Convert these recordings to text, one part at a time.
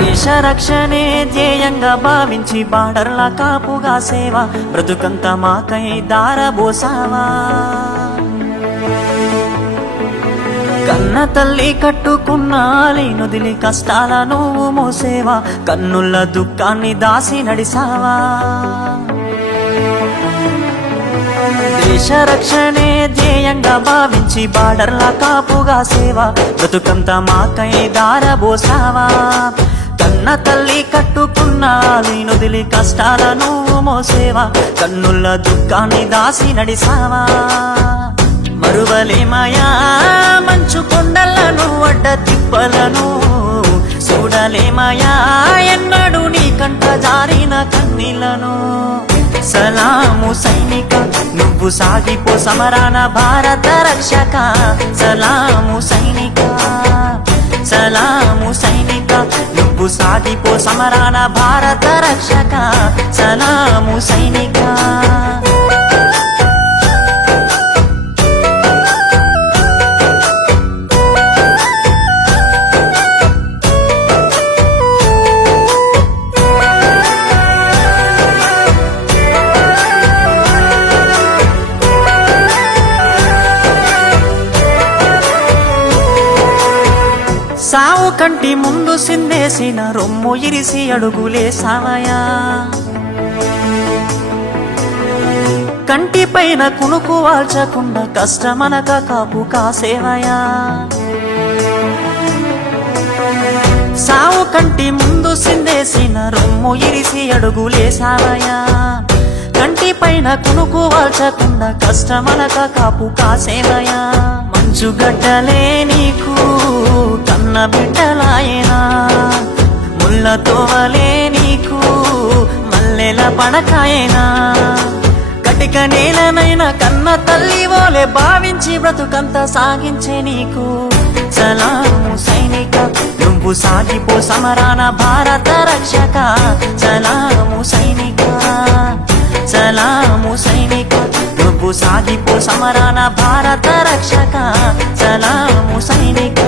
దేశ రక్షణే ధ్యేయంగా భావించి బార్డర్ల కాపుగా సేవ బ్రతుకంత మాకై దారబోసావా. కన్న తల్లి కట్టుకున్న లేనుదిలి కష్టాల నువ్వు మోసేవా, కన్నుల దుఃఖాన్ని దాసి నడిసావా. దేశ రక్షణే ధ్యేయంగా భావించి బార్డర్ల కాపుగా సేవ బ్రతుకంత మాకై దారబోసావా. కన్న తల్లి కట్టుకున్న లేనుదిలి కష్టాల నువ్వు మోసేవా, కన్నుల దుఃఖాన్ని దాసి నడిసావా. మరువలేమయా మంచు కొండలను అడ్డ తిప్పలను, చూడలేమయా ఎన్నడూ నీ కంట జారిన కన్నీళ్లను. సలాము సైనిక నువ్వు సాగిపో సమరాన భారత రక్షక. సలాము సైనిక, సలాము సైనిక నువ్వు సాగిపో సమరాన భారత రక్షక. సలాము సైనిక. సావు కంటి ముందు సిందేసిన రొమ్ము ఇరిసి అడుగులేసావయా. కంటి పైన కునుకు వాల్చకుండా కష్టమనక కాపు కాసేవయా. సావు కంటి ముందు సిందేసిన రొమ్ము ఇరిసి అడుగులేసావయా. కంటి పైన కునుకు వాల్చకుండా కష్టమనక కాపు కాసేవయా. మంచుగడ్డలే నీకు కన్న బిడ్డలాయనా, ముళ్ళతోవలే నీకు మల్లెల పడకాయనా. కటిక నేలనైన కన్న తల్లి ఓలే భావించి బ్రతుకంత సాగించే నీకు. సలాము సైనిక నువ్వు సాగిపో సమరాన భారత రక్షక. సలాము సైనిక, సలాము సైనిక నువ్వు సాగిపో సమరాన భారత రక్షక. సలాము సైనిక.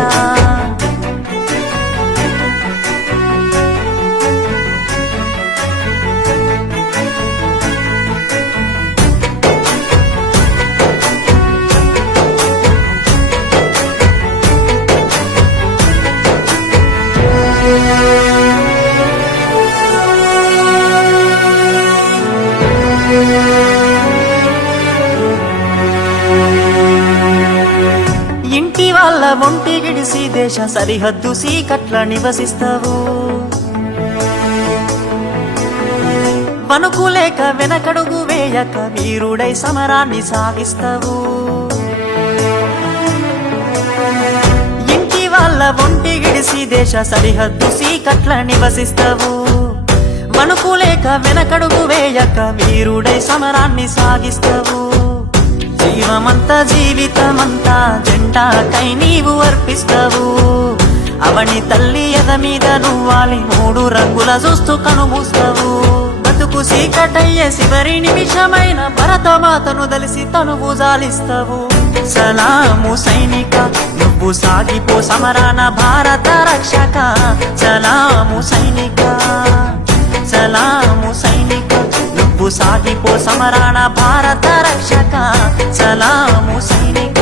ఇంటి వాళ్ళ ఒంటి గిడిసి దేశ సరిహద్దు సీకట్ల నివసిస్తావు. వణుకులేక వెనకడుగు వేయక వీరుడై సమరాన్ని సాగిస్తావు. ఇంటి వాళ్ళ ఒంటి గిడిసి దేశ సరిహద్దు సీకట్ల నివసిస్తావు. వణుకులేక వెనకడుగు వేయక వీరుడై సమరాన్ని సాగిస్తావు. జీవమంతా జీవితమంతా జెండాకై నీవు అర్పిస్తావు. అవని తల్లి ఎద మీద నువ్వాలి మూడు రంగుల చూస్తూ కనుమూస్తావు. బతుకు సీకటయ్యే చివరి నిమిషమైన భరతమాతను దలిసి తనువు జాలిస్తావు. సలాము సైనిక నువ్వు సాగిపో సమరాన భారత రక్షక. సలాము సైనిక, సలాము సైనిక నువ్వు సాగిపో సమరాన భారత రక్షక. సలాము సైనిక.